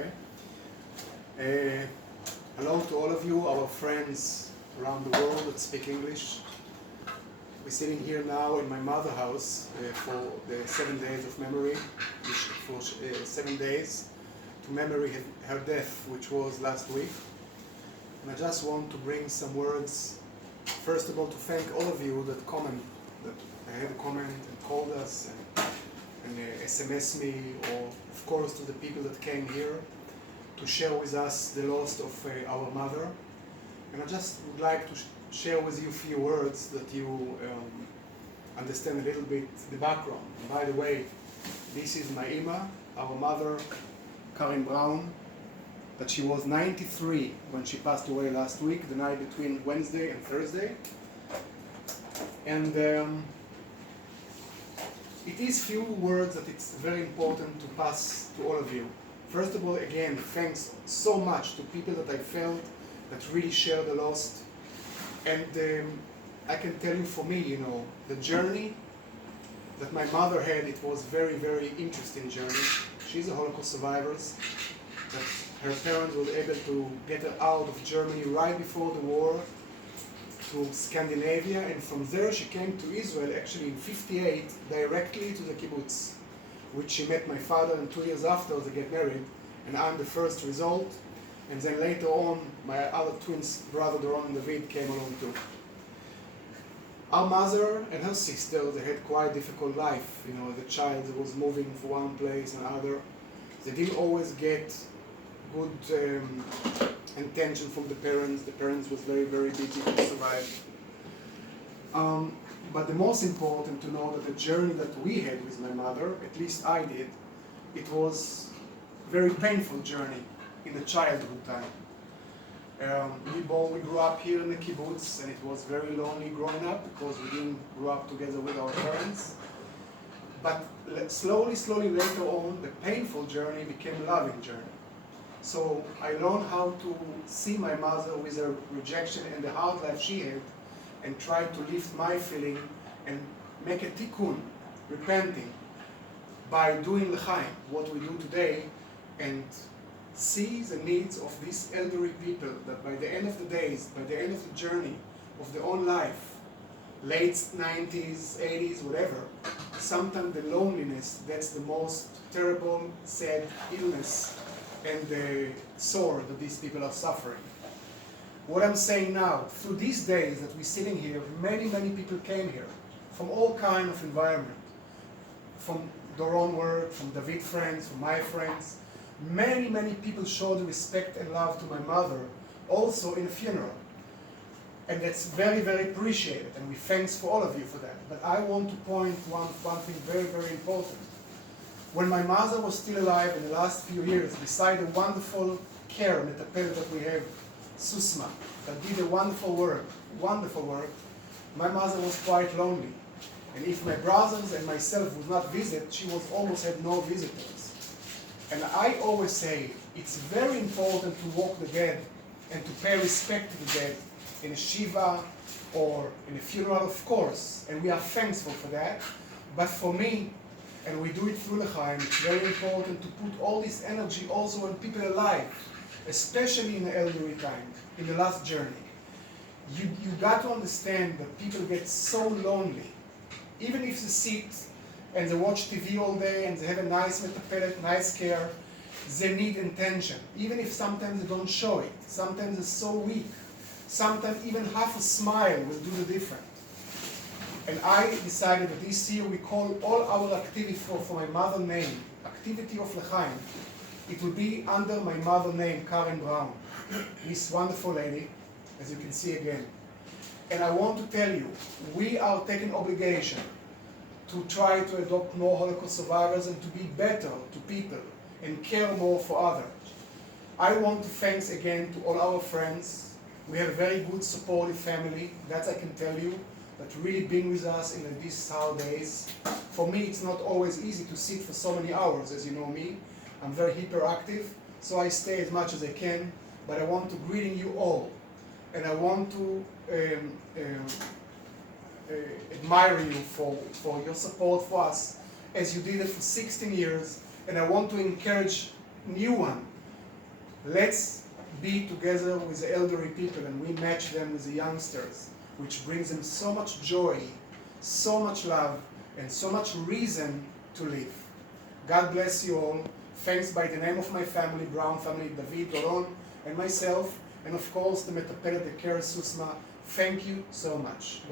Okay. Hello to all of you, our friends around the world that speak English. We're sitting here now in my mother's house for the 7 days of memory, for 7 days to memory her death, which was last week. And I just want to bring some words, first of all, to thank all of you that had a comment and called us and SMS me, or of course to the people that came here to share with us the loss of our mother. And I just would like to share with you a few words that you understand a little bit the background. And by the way, this is my Ima, our mother, Karen Brown, that she was 93 when she passed away last week, the night between Wednesday and Thursday. And it is few words that it's very important to pass to all of you. First of all, again, thanks so much to people that I felt that really share the loss. And I can tell you, for me, the journey that my mother had, it was very, very interesting journey. She's a Holocaust survivor. That her parents were able to get her out of Germany right before the war to Scandinavia, and from there she came to Israel actually in '58 directly to the kibbutz, which she met my father, and 2 years after they get married, and I'm the first result. And then later on, my other twins, brother Doron and David, came along too. Our mother and her sister, they had quite a difficult life. The child was moving from one place and another. They didn't always get good intention from the parents. The parents was very, very busy to survive. But the most important to know that the journey that we had with my mother, at least I did, it was a very painful journey in the childhood time. We grew up here in the kibbutz, and it was very lonely growing up because we didn't grow up together with our parents. But slowly later on, the painful journey became a loving journey. So I learned how to see my mother with her rejection and the hard life she had, and try to lift my feeling and make a tikkun, repenting, by doing l'chaim, what we do today, and see the needs of these elderly people that by the end of the days, by the end of the journey of their own life, late 90s, 80s, whatever, sometimes the loneliness, that's the most terrible, sad illness and the sore that these people are suffering. What I'm saying now, through these days that we're sitting here, many people came here from all kinds of environment, from their own work, from David friends, from my friends. Many people showed respect and love to my mother, also in a funeral. And that's very, very appreciated, and we thanks for all of you for that. But I want to point one thing very, very important. When my mother was still alive in the last few years, beside the wonderful care and the tapel that we have, Susma, that did a wonderful work, my mother was quite lonely. And if my brothers and myself would not visit, she was almost had no visitors. And I always say, it's very important to walk the dead and to pay respect to the dead in a shiva or in a funeral, of course, and we are thankful for that. But for me, and we do it through l'chaim, it's very important to put all this energy also on people alive, especially in the elderly time, in the last journey. You got to understand that people get so lonely. Even if they sit and they watch TV all day and they have a nice metapelet, nice care, they need attention. Even if sometimes they don't show it, sometimes they're so weak, sometimes even half a smile will do the difference. And I decided that this year we call all our activity for my mother name, activity of l'chaim. It will be under my mother name, Karen Brown, this wonderful lady, as you can see again. And I want to tell you, we are taking obligation to try to adopt more Holocaust survivors and to be better to people and care more for others. I want to thank again to all our friends. We have a very good supportive family, that I can tell you, that really been with us in these hard days. For me, it's not always easy to sit for so many hours, as you know me. I'm very hyperactive, so I stay as much as I can, but I want to greet you all. And I want to admire you for your support for us, as you did it for 16 years, and I want to encourage new one Let's be together with the elderly people and we match them with the youngsters, which brings them so much joy, so much love, and so much reason to live. God bless you all. Thanks by the name of my family, Brown family, David, Doron, and myself, and of course the Metapelת, the Keres Susma. Thank you so much.